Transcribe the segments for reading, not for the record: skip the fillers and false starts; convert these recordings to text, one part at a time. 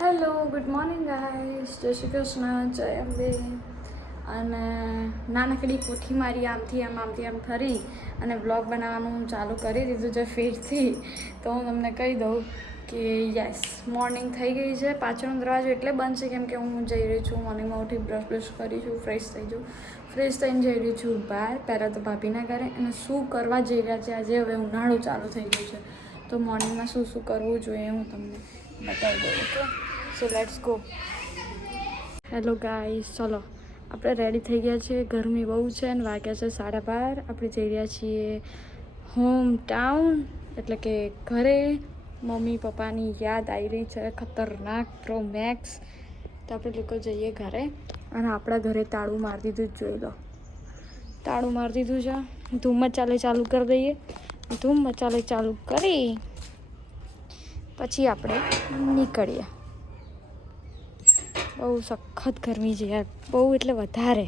Hello, good morning guys. જય શ્રી કૃષ્ણ, જય અંબે. અને નાનકડી કોઠી મારી આમથી આમ ફરી અને બ્લોગ બનાવવાનું હું ચાલુ કરી દીધું છે ફેરથી. તો હું તમને કહી દઉં કે યસ, મોર્નિંગ થઈ ગઈ છે. પાછળનો દરવાજો એટલે બંધ છે કેમ કે હું જઈ રહી છું મોર્નિંગમાં ઉઠી બ્રશ કરી છું, ફ્રેશ થઈને જઈ રહી છું બહાર. પહેલાં તો ભાભીના ઘરે અને શું કરવા જઈ રહ્યા છે આજે. હવે ઉનાળો ચાલુ થઈ ગયો છે તો મોર્નિંગમાં શું કરવું જોઈએ હું તમને બતાવી દઉં. Okay, so let's go. Hello guys, ચલો આપણે રેડી થઈ ગયા છીએ. ગરમી બહુ છે અને વાગ્યા છે 12:30. આપણે જઈ રહ્યા છીએ હોમ ટાઉન, એટલે કે ઘરે. મમ્મી પપ્પાની યાદ આવી રહી છે ખતરનાક પ્રો મેક્સ. તો આપણે લોકો જઈએ ઘરે અને આપણા ઘરે તાળું મારી દીધું જ જોઈ લો. તાળું મારી દીધું છે. ધૂમ મચાલે ચાલુ કરી દઈએ. ધૂમ મચાલે ચાલુ કરી પછી આપણે નીકળીએ. બહુ સખત ગરમી છે યાર, બહુ એટલે વધારે.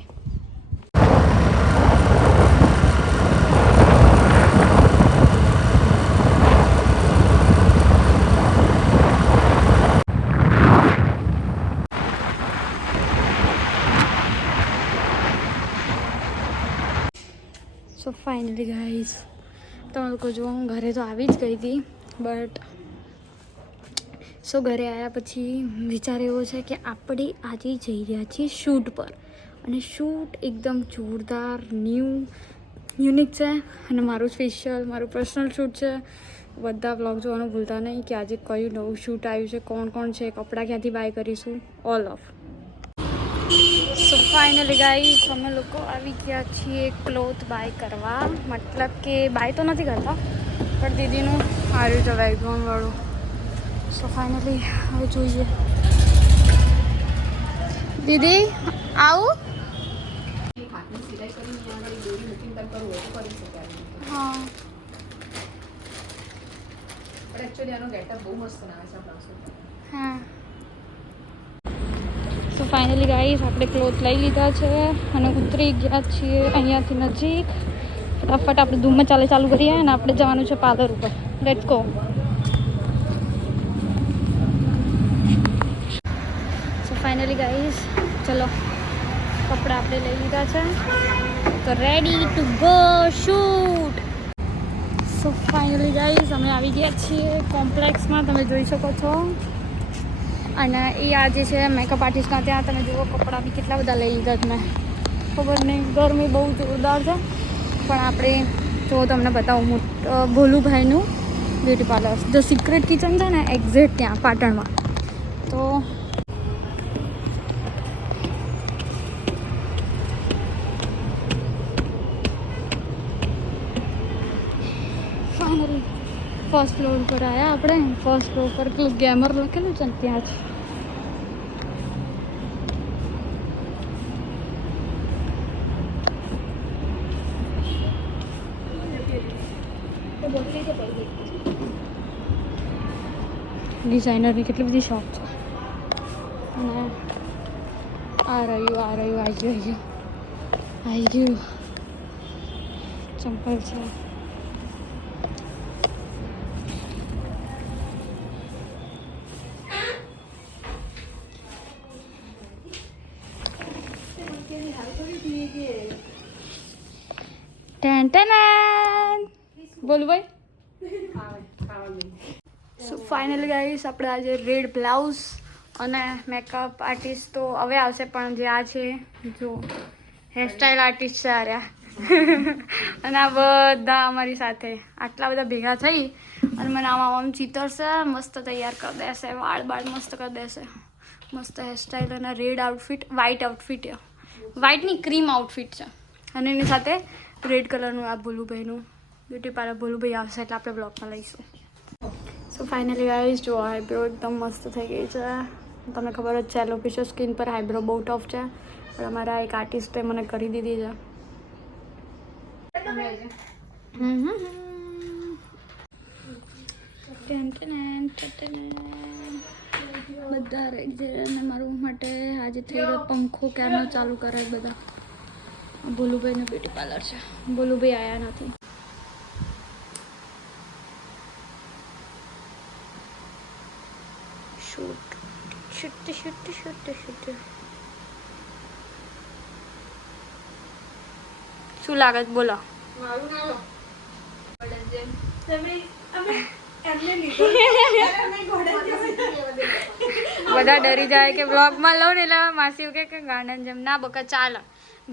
સો ફાઇનલી ગાઈઝ, તમે લોકો જો હું ઘરે તો આવી જ ગઈ હતી, બટ ઘરે આવ્યા પછી વિચાર એવો છે કે આપણે આજે જઈ રહ્યા છીએ શૂટ પર. અને શૂટ એકદમ જોરદાર યુનિક છે અને મારું સ્પેશિયલ, મારું પર્સનલ શૂટ છે. બધા વ્લોગ જોવાનું ભૂલતા નહીં કે આજે કયું નવું શૂટ આવ્યું છે, કોણ છે, કપડાં ક્યાંથી બાય કરીશું, all of. So finally guys, અમે લોકો આવી ગયા છીએ ક્લોથ બાય કરવા. મતલબ કે બાય તો નથી કરતા, પણ દીદીનું સારું છે વેગોનવાળું. સો ફાઇનલી હવે જોઈએ. દીદી આવું? હા, હા. સો ફાઇનલી ગાઈસ, આપણે ક્લોથ લઈ લીધા છે અને ઉતરી ગયા છીએ અહીંયાથી નજીક. ફટાફટ આપણે ધૂમમાં ચાલુ કરીએ અને આપણે જવાનું છે પાર્લર ઉપર. Let's go. So finally guys, ચલો કપડાં આપણે લઈ લીધા છે તો ready to go shoot. So finally guys, અમે આવી ગયા છીએ કોમ્પ્લેક્સમાં, તમે જોઈ શકો છો. અને એ આજે છે મેકઅપ આર્ટિસ્ટના ત્યાં. તમે જુઓ કપડાં બી કેટલા બધા લઈ લીધા જ મેં. ખબર નહીં, ગરમી બહુ જોરદાર છે. પણ આપણે જો તમને બતાવું, ભોલુભાઈનું beauty parlour, the secret kitchen છે ને, એક્ઝેક્ટ ત્યાં પાટણમાં. તો ફાઇનલી ફર્સ્ટ ફ્લોર પર આવ્યા આપણે. ફર્સ્ટ ફ્લોર પર પેલું ગેમર લખેલું છે ને ત્યાં જ. ડિઝાઇનરની કેટલી બધી શોપ છે. અને આ રહ્યું આવી ગયું ચંપલ છે. બોલ ભાઈ. સો ફાઇનલી ગાઈસ, આપણે આજે રેડ બ્લાઉઝ અને મેકઅપ આર્ટિસ્ટ તો હવે આવશે, પણ જે આ છે જો હેરસ્ટાઈલ આર્ટિસ્ટ છે આર્યા. અને આ બધા અમારી સાથે આટલા બધા ભેગા થઈ અને મને આમ ચીતરશે, મસ્ત તૈયાર કરી દેશે, વાળ મસ્ત કરી દેશે. મસ્ત હેરસ્ટાઈલ અને રેડ આઉટફિટ, વ્હાઇટની ક્રીમ આઉટફિટ છે. અને એની સાથે રેડ કલરનું આ ભોલુભાઈનું બ્યુટી પાર્લર. ભોલુભાઈ આવશે એટલે આપણે બ્લોગમાં લઈશું. સો ફાઇનલી ગાઈસ, જો આઈબ્રો એકદમ મસ્ત થઈ ગઈ છે. તમને ખબર જ છે એલોપેશિયા સ્કિન પર આઈબ્રો બહુ ટફ છે, પણ અમારા એક આર્ટિસ્ટે મને કરી દીધી છે. બધા રેડી છે અને મારું માટે આજે થઈ ગયો પંખો ક્યારનો ચાલુ કરે બધા. ભોલુભાઈનું બ્યુટી પાર્લર છે. ભોલુભાઈ આવ્યા નથી. શૂટ શુટ્ટ શુટ્ટ શુટ્ટ શુટ્ટ. શું લાગે છે બોલો? મારું ના લો બધા ડરી જાય કે વ્લોગમાં લઉં ને એટલે માસી એવું કે ગાર્ડન જેમ ના બકા ચાલે.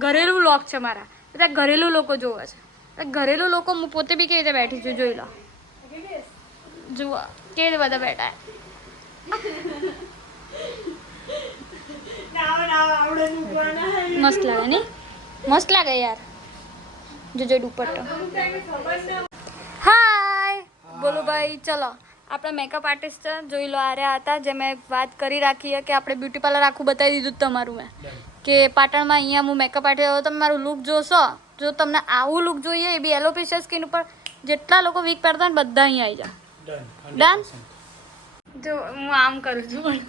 ઘરેલું વ્લોગ છે મારા, બધા ઘરેલું લોકો જોવે છે. ઘરેલું લોકો હું પોતે બી કેવી રીતે બેઠી છું જોઈ લો. જુઓ કેવી રીતે બધા બેઠા. મસ્ત લાગે નહીં? મસ્ત લાગે યાર. જોજો દુપટ્ટો. હાય બોલો ભાઈ. ચલો આપણે મેકઅપ આર્ટિસ્ટ જોઈ લો. આર્યા હતા જે મેં વાત કરી રાખી કે આપણે બ્યુટી પાર્લર આખું બતાવી દીધું તમારું મેં કે પાટણમાં અહીંયા હું મેકઅપ આર્ટિસ્ટ આવું. તમે મારું લુક જોશો, જો તમને આવું લુક જોઈએ એ બી એલોપેશિયા સ્કિન ઉપર જેટલા લોકો વીક પડતા ને બધા અહીંયા આવી જાય. ડન. જો હું આમ કરું છું પણ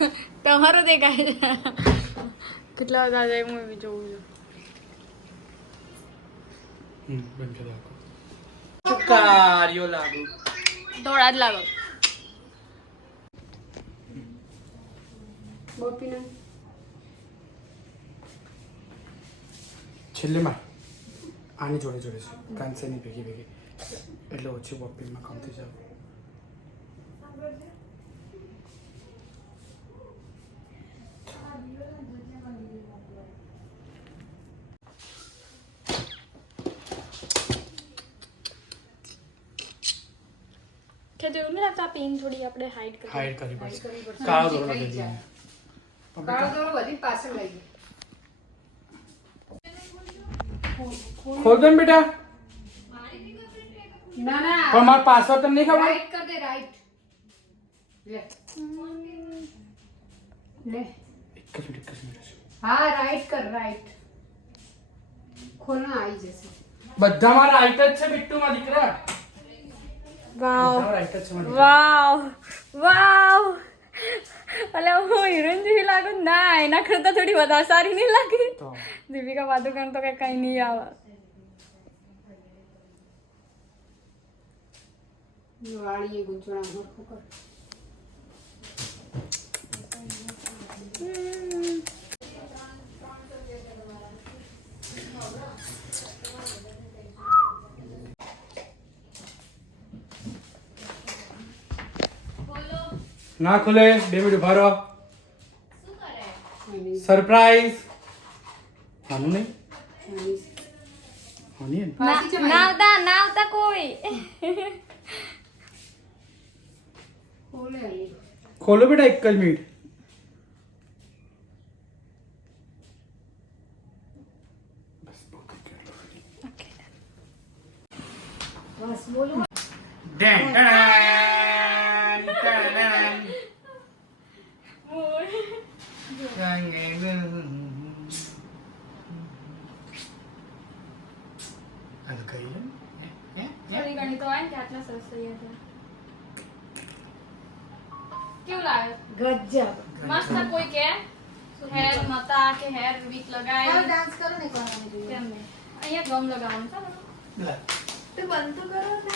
તમારું દેખાય છે. કેટલા બધા જાય હું એવી જોઉં છું. દોડા જ લાગો. છેલ્લે માં આની જોડે જોડે છે કાંસેની ભેગી ભેગી એટલે ઓછી બોપીમાં કમ થઈ જાવ. કે જોયું ને આ પેન થોડી આપણે હાઈડ કરવી પડશે. કાળો દોરો લગાવી દઈએ. કાળો દોરો બધી પાછળ લઈ ગઈ. ખોલ દે ને બેટા. ના ના પણ મારો પાસવર્ડ તમને નહીં ખબર? રાઈટ કર દે રાઈટ લે એક જ મિનિટ. હા રાઈટ કર રાઈટ ખોલના આવી જશે. બધા મારા રાઈટ જ છે બિટ્ટુમાં દીકરા. વાવ બધા રાઈટ જ છે મારા દીકરા. વાવ વાવ. અલે હું હિરોઈન જેવી લાગુ ના, એના કરતા થોડી વધારે સારી નહીં લાગી. તો દીપિકા પાદુકોણ તો કઈ નહીં આવે. વાળીએ ગુંચણા હરખું કર. ના ખુલે. 2 મિનિટ ઉભા રહો. સરપ્રાઈઝ. આનું નહીં આની ને? ના આવતા કોઈ. ખોલે અહીં. ખોલો બેટા એક જ મિનિટ. બસ બોલો. થોડી ઘણી તો હોય ને કે આટલા સરસ થઈ ગયા. કેવું લાગે? ગજબ. મસ્ત. કોઈ કે હેર મતા કે હેર વીક લગાય ડાન્સ કરો ને કરવાનું જોઈએ. કેમ નહીં? અહીંયા ગમ લગાવવાનું છે બરોબર. તો બંધ તો કરો ને.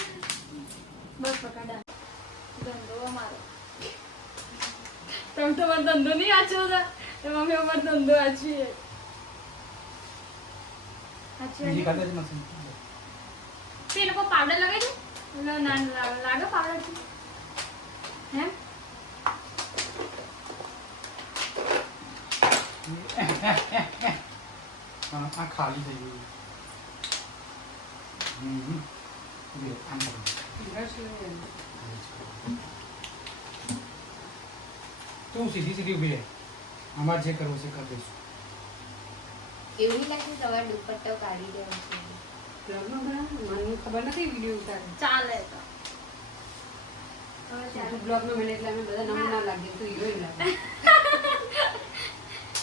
બસ પકડા ધંધો અમારો. તમે તો મારો ધંધો નહીં આચવો છો. તો મમ્મી અમારો ધંધો આચવીએ. બીજી કાતે જ મશીન. તે લોકો પાવડર લગાવી દે. ના લાગે પાવડર હે? આ ખાલી થઈ ગયું. તું સીધી સીધી ઉભી રહે. અમારે જે કરવું છે કરી દઈશું. એવું લાગે સવાર દુપટ્ટો કાઢી દેવો છે. મને ખબર નથી વિડીયો ઉતારે. ચાલે તો. તું બ્લોગમાં મને એટલે અમે બધા નમૂના લાગીએ. તું હિરોઈન લાગે.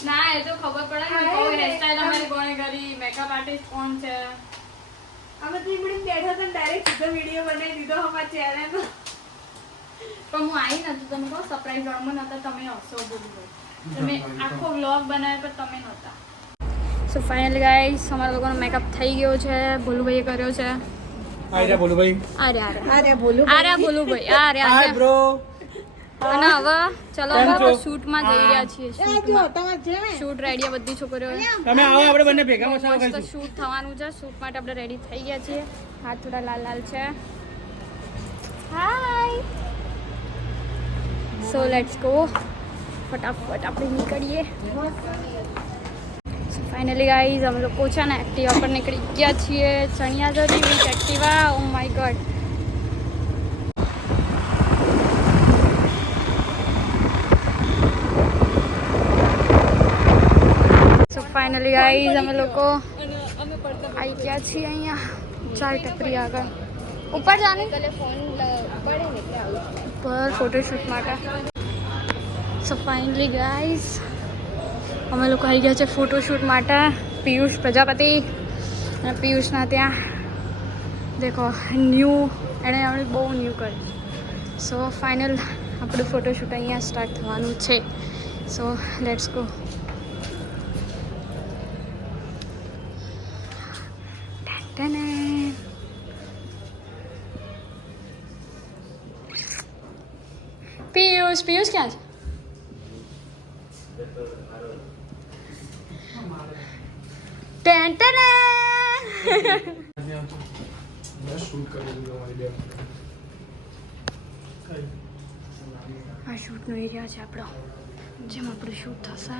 ના એ તો ખબર પડે ને કોઈ હેરસ્ટાઈલ અમારી કોણે કરી, મેકઅપ આર્ટિસ્ટ કોણ છે. આ બધી મળી બેઠા હતા ડાયરેક્ટ સીધો વિડીયો બનાવી દીધો અમારા ચહેરાનો. પણ હું આવી નથી. તમે કહો સરપ્રાઈઝ રમો નતા તમે હસો બોલું. તમે આખો વ્લોગ બનાવ્યો પણ તમે નહોતા. સો ફાઇનલી ગાઈસ અમારા લોકોનો મેકઅપ થઈ ગયો છે. ભોલુભાઈએ કર્યો છે. આર્યા બોલું ભાઈ. આર્યા અરે બોલું ભોલુભાઈ. આર્યા હાય બ્રો. અને હવે ચલો કેમ છો? શૂટમાં જઈ રહ્યા છીએ શૂટ રેડી બધી છોકરીઓ તમે આવો આપણે બંને ભેગા મસાલા મસ્ત ખાઈશું. શૂટ થવાનું છે શૂટ માટે આપણે રેડી થઈ ગયા છીએ હાથ થોડા લાલ લાલ છે હાય સો લેટ્સ ગો ફટાફટ આપણે નીકળીએ ફાઇનલી ગાઈઝ અમે લોકો છે ને એક્ટિવા પર નીકળી ગયા છીએ chaniya choli with Activa oh my god so finally guys અમે લોકો આવી ગયા છીએ અહીંયા ચાર ટપરી આગળ ઉપર જાને ફોન પડે ને એટલે આવું ઉપર ફોટોશૂટ માટે સો ફાઇનલી ગાઈઝ અમે લોકો આવી ગયા છે ફોટોશૂટ માટે પિયુષ પ્રજાપતિ અને પિયુષના ત્યાં દેખો ન્યૂ એણે આપણે બહુ ન્યૂ કર્યું સો ફાઇનલ આપણું ફોટોશૂટ અહીંયા સ્ટાર્ટ થવાનું છે so let's go Piyush Piyush ક્યાં છે શૂટ કરી દીધું અમારી બે આ શૂટનો એરિયા છે આપણો જેમ આપણું શૂટ થશે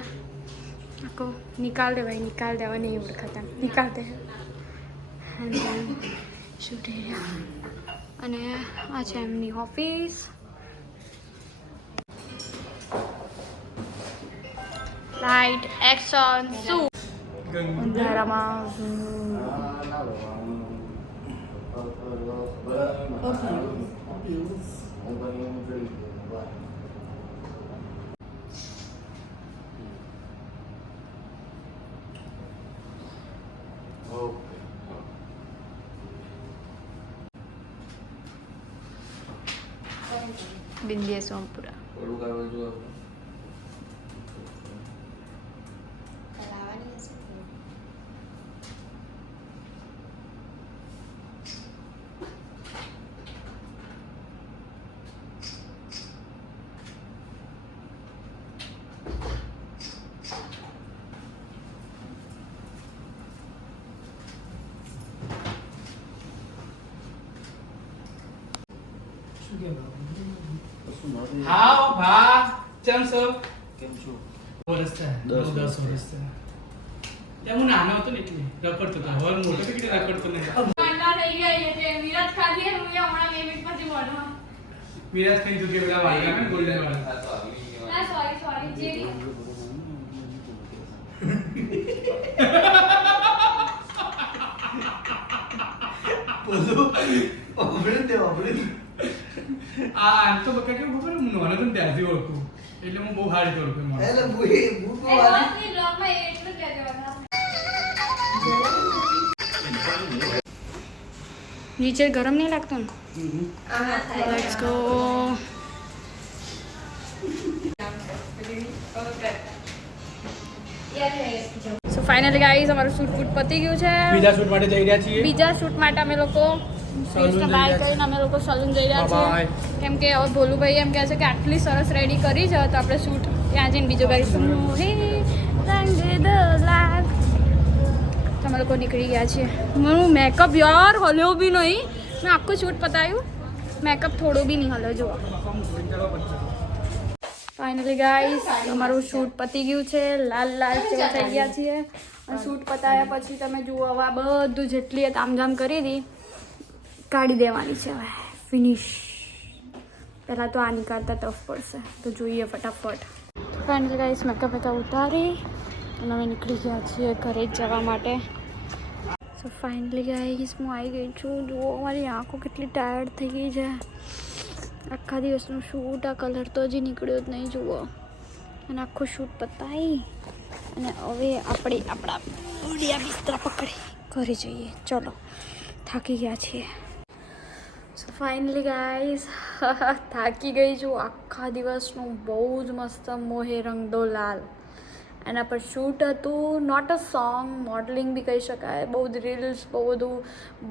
આખો નિકાલ દેવા નહીં ઓળખાતા નિકાલ દે શૂટ એરિયા અને આ છે એમની ઓફિસ લાઇટ એક્શન શું અંધારામાં બિંદીએ સોમપુરા ચલાવવાની હશે હાઉ ભા કેમ છો વર્ષ છે 10 વર્ષ છે ત્યાં હું નાનો હતો ને એટલે રખડતો હતો હવે મોટો તો કેટલી રખડતો નહીં કંટા થઈ ગયા એટલે વિરાટ ખાધી હું હમણાં 2 મિનિટ પછી મળવા વિરાજ કઈ તું કે પેલા વાળા ને ગોલ્ડન વાળા ના સોરી જેરી આ તો બકા કે ખબર હું નાનો તો ત્યાંથી ઓળખું એટલે હું બહુ હારી ઓળખું મને એટલે ભૂઈ ભૂકો વાળી બ્લોગમાં એટલું જ કહેજો નીચે ગરમ નહીં લાગતો ને let's go so finally guys અમારું શૂટ ફૂટ પતી ગયું છે બીજા શૂટ માટે જઈ રહ્યા છીએ બીજા શૂટ માટે અમે લોકો ફેસને બાય કરીને અમે લોકો સલૂન જઈ રહ્યા છીએ કેમ કે હવે ભોલુભાઈ એમ કહે છે કે આટલી સરસ રેડી કરી છે તો આપણે શૂટ ત્યાં જઈને બીજો કરીશું હે રંગે દલાલ તો અમે લોકો નીકળી ગયા છીએ મારું મેકઅપ યાર હલ્યો બી નહીં મેં આખું શૂટ પતાવ્યું મેકઅપ થોડો બી નહીં હલ્યો જુઓ ફાઇનલી ગાઈસ અમારું શૂટ પતી ગયું છે લાલ લાલ જેવા થઈ ગયા છીએ અને શૂટ પતાવ્યા પછી તમે જુઓ હવે આ બધું જેટલી તામઝામ કરી હતી કાઢી દેવાની છે હવે ફિનિશ પહેલાં તો આ નીકાળતા ટફ પડશે તો જોઈએ ફટાફટ ફાઇનલી ગાઈસ મેકઅપ હતા ઉતારી અને અમે નીકળી ગયા છીએ ઘરે જ જવા માટે સો ફાઇનલી ગાઈસ હું આવી ગઈ છું જુઓ મારી આંખો કેટલી ટાયર્ડ થઈ ગઈ છે આખા દિવસનું શૂટ આ કલર તો હજી નીકળ્યો જ નહીં જુઓ અને આખું શૂટ પતાવી અને હવે આપણે આપણા ઉડિયા બિસ્તરા પકડી ઘરે જઈએ ચલો થાકી ગયા છીએ સો ફાઇનલી ગાઈસ થાકી ગઈ છું આખા દિવસનું બહુ જ મસ્ત મોહે રંગ દો લાલ એના પર શૂટ હતું. નોટ અ સોંગ, મોડલિંગ બી કહી શકાય. બહુ જ રીલ્સ, બહુ બધું.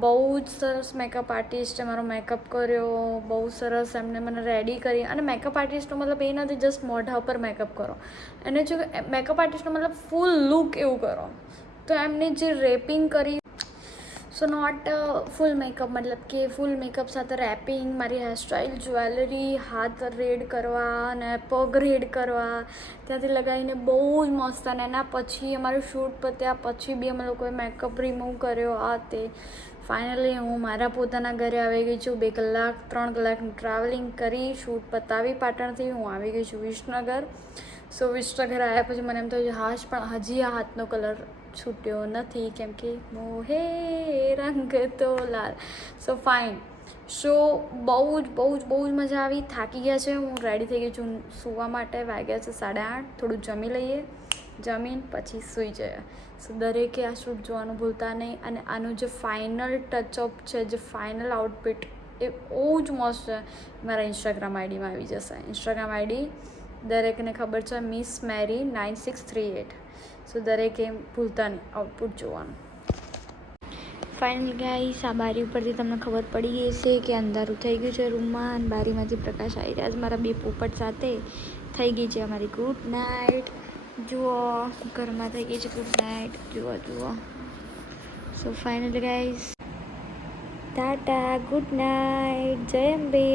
બહુ જ સરસ મેકઅપ આર્ટિસ્ટે મારો મેકઅપ કર્યો. બહુ સરસ એમને મને રેડી કરી. અને મેકઅપ આર્ટિસ્ટનો મતલબ એ નથી જસ્ટ મોઢા ઉપર મેકઅપ કરો, એને જો મેકઅપ આર્ટિસ્ટનો મતલબ ફૂલ લુક એવું કરો. તો એમને જે રેપિંગ કરી, સો નોટ ફૂલ મેકઅપ, મતલબ કે ફૂલ મેકઅપ સાથે રેપિંગ, મારી હેરસ્ટાઈલ, જ્વેલરી, હાથ રેડ કરવા અને પગ રેડ કરવા, ત્યાંથી લગાવીને બહુ જ મસ્ત. અને એના પછી અમારું શૂટ પત્યા પછી બી અમે લોકોએ મેકઅપ રિમૂવ કર્યો. આ તે ફાઇનલી હું મારા પોતાના ઘરે આવી ગઈ છું. 2 કલાક 3 કલાકનું ટ્રાવેલિંગ કરી શૂટ પતાવી પાટણથી હું આવી ગઈ છું વિસનગર. સો વિસનગર આવ્યા પછી મને એમ થયું હાશ, પણ હજી આ હાથનો કલર છૂટ્યો નથી, કેમ કે મોહે રંગ તો લાલ. સો ફાઇન. સો બહુ જ મજા આવી. થાકી ગયા છે, હું રેડી થઈ ગઈ છું સૂવા માટે. વાગ્યા છે 8:30. થોડું જમી લઈએ, જમીન પછી સૂઈ જઈએ. સો દરેકે આ શૂટ જોવાનું ભૂલતા નહીં. અને આનું જે ફાઇનલ ટચઅપ છે, જે ફાઇનલ આઉટફિટ, એ બહુ જ મસ્ત છે. મારા ઇન્સ્ટાગ્રામ આઈડીમાં આવી જશે. ઇન્સ્ટાગ્રામ આઈડી દરેકને ખબર છે, મિસ મેરી 9638. સો દરેકે ભૂલતા નહીં આઉટપુટ જોવાનું. ફાઇનલ ગાઈસ, આ બારી ઉપરથી તમને ખબર પડી ગઈ છે કે અંધારું થઈ ગયું છે રૂમમાં, અને બારીમાંથી પ્રકાશ આવી રહ્યા છે. મારા 2 પોપટ સાથે થઈ ગઈ છે અમારી ગુડ નાઇટ. જુઓ, ઘરમાં થઈ ગઈ છે ગુડ નાઇટ. જુઓ. So final guys, tata, good night, જય અંબે.